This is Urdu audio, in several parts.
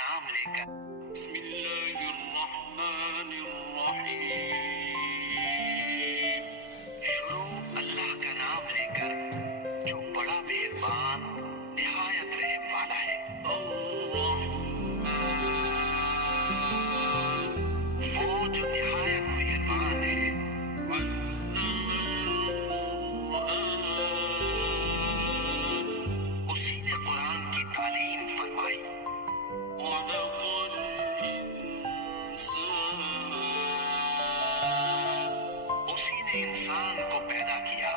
نام لے کر بسم اللہ الرحمن الرحیم، شروع اللہ کا نام لے کر جو بڑا مہربان نہایت رحم والا ہے۔ الرحمن، وہ جو نہایت مہربان ہے۔ اسی نے قرآن کی تعلیم فرمائی۔ اسی نے انسان کو پیدا کیا۔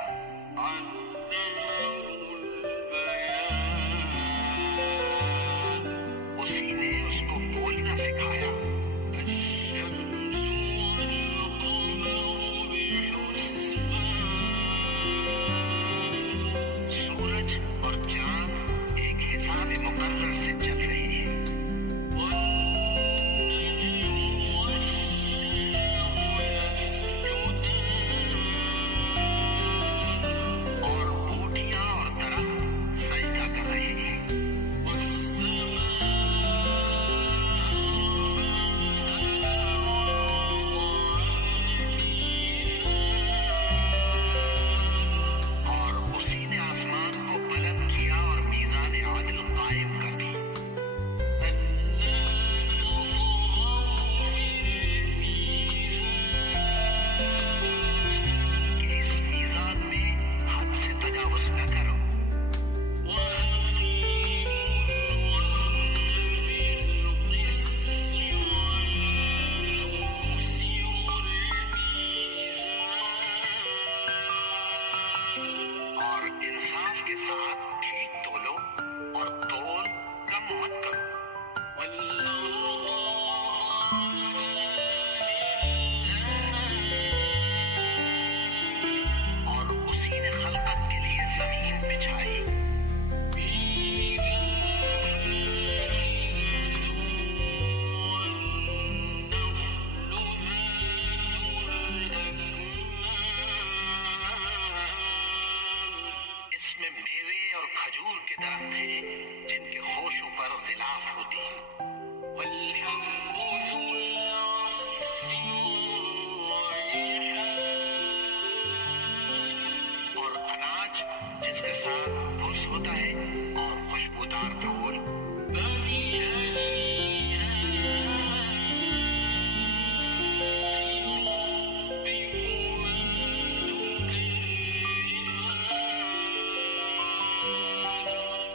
اسی نے اس کو بولنا سکھایا۔ سورج اور چاند ایک حساب مقرر سے چل رہے ہیں۔ اور بوٹیاں اور درخت سجدہ کر رہے ہیں۔ اور اسی نے آسمان کو بلند کیا اور میزان عدل قائم کر دی۔ کہ اس میزان میں حد سے تجاوز نہ کرو۔ اور انصاف کے ساتھ ٹھیک تولو اور تول کم مت کرو۔ اور اسی نے خلقت کے لیے زمین بچھائی۔ اس میں میوے اور کھجور کے درخت ہیں جن کے خوشوں پر غلاف ہوتی ہیں۔ اور اناج جس کے ساتھ بھس ہوتا ہے اور خوشبودار پھول۔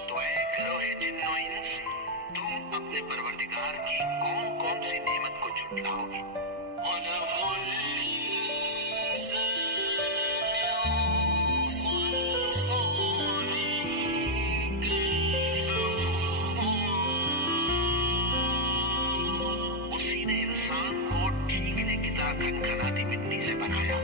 تو اے گروہ جن و انس، تم اپنے پروردگار کی کون کون سی نعمت کو جھٹلاؤ گے؟ اسی نے انسان کو ٹھیکنے کی طرح کھنکھناتی مٹی سے بنایا۔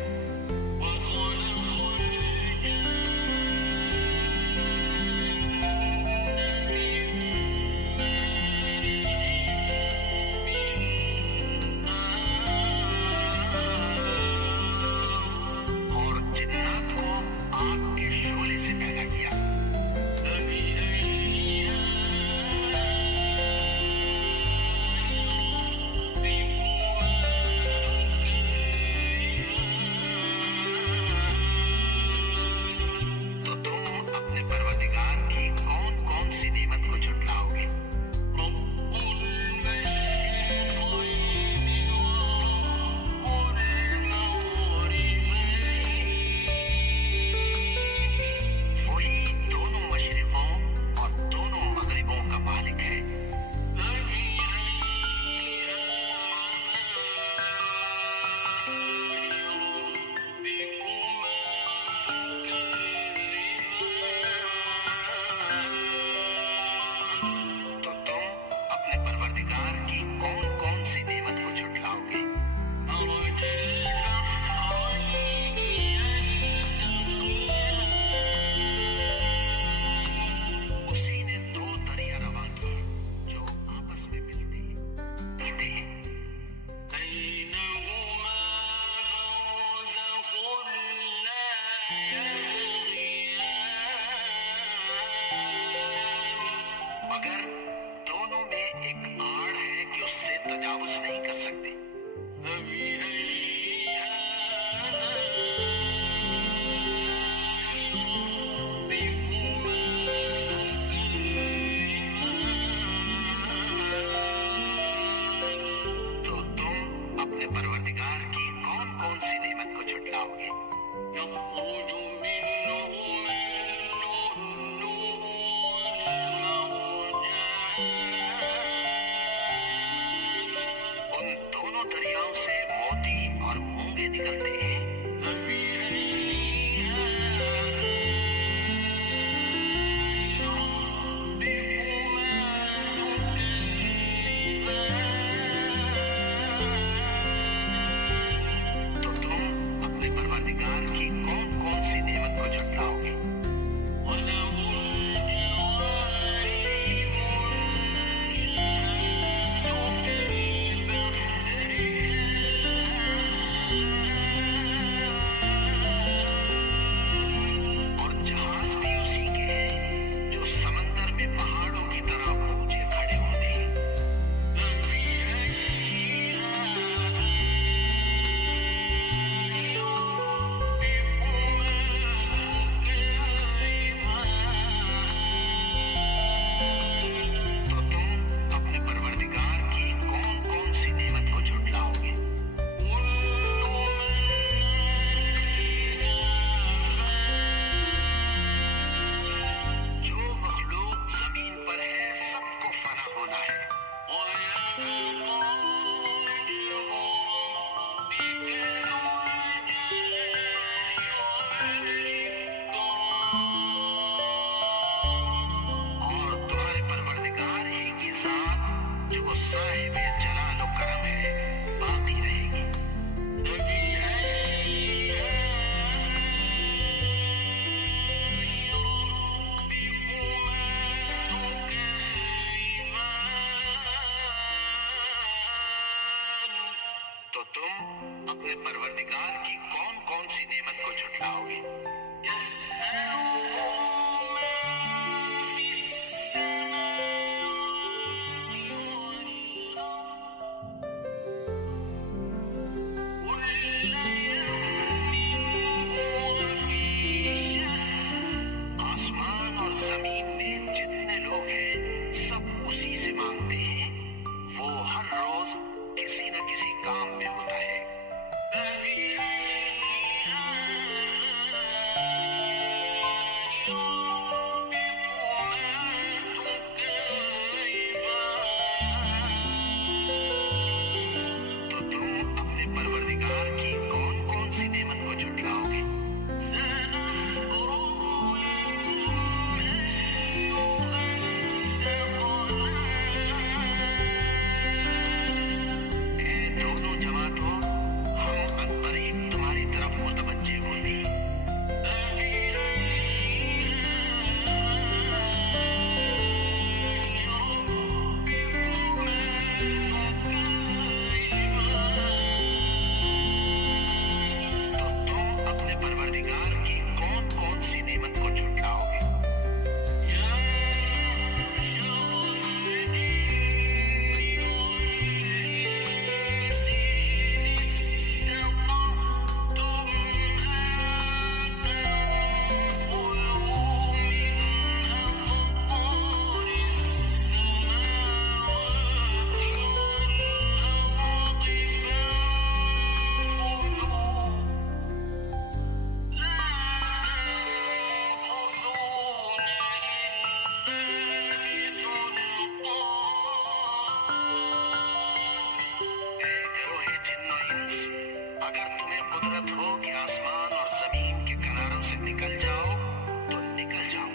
اور جنات کو آگ کے شعلے سے پیدا کیا۔ تو تم اپنے پروردگار کی کون کون سی نعمت کو جھٹلاؤ گے؟ وہی دونوں مشرقوں اور دونوں مغربوں کا مالک ہے۔ تو تم اپنے پروردگار کی کون کون سی نعمت کو جھٹلاؤ گے؟ اسی نے دو دریا رواں کیے جو آپس میں ملتے ہیں۔ مگر دونوں میں ایک تجاوز نہیں کر سکتے. تو تم اپنے پروردگار کی کون کون سی نعمت کو جھٹلاؤ گے؟ ان دونوں دریاؤں سے موتی اور مونگے نکلتے ہیں. تو تم اپنے پروردگار کی کون کون سی نعمت کو جھٹلاؤ گے؟ اور جہاز بھی اسی کے ہیں جو سمندر میں پہاڑوں کی طرح اونچے کھڑے ہوتے ہیں. تو تم اپنے پروردگار کی کون کون سی نعمت کو جھٹلاؤ گے؟ جو مخلوق زمین پر ہے سب کو فنا ہونا ہے. اور تمہارے پروردگار ہی کی ذات جو صاحب جلال و کرم ہے باقی رہے گی. تو تم اپنے پروردگار کی کون کون سی نعمت کو جھٹلاؤ گے؟ آسمان اور زمین میں جتنے لوگ ہیں سب اسی سے مانگتے ہیں. وہ ہر روز کسی نہ کسی کام میں ہوتا ہے. تو تم اپنے پروردگار کی کون کون سی نعمت کو جھٹلاؤ گے؟ اے دونوں جماعتوں، ہم عنقریب تمہاری طرف متوجہ ہوتے ہیں. تو تم اپنے پروردگار کی کون کون سی نعمت کو جھٹلاؤ گے؟ اے گروہ جن و انس، اگر تمہیں قدرت ہو کہ آسمان اور زمین کے کناروں سے نکل جاؤ تو نکل جاؤ،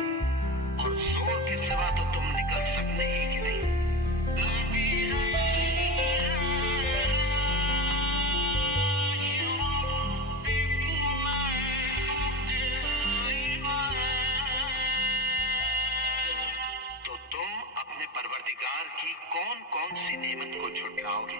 اور زور کے سوا تو تم نکل سکتے ہی کہ نہیں. تو تم اپنے پروردگار کی کون کون سی نعمت کو جھٹلاؤ گے؟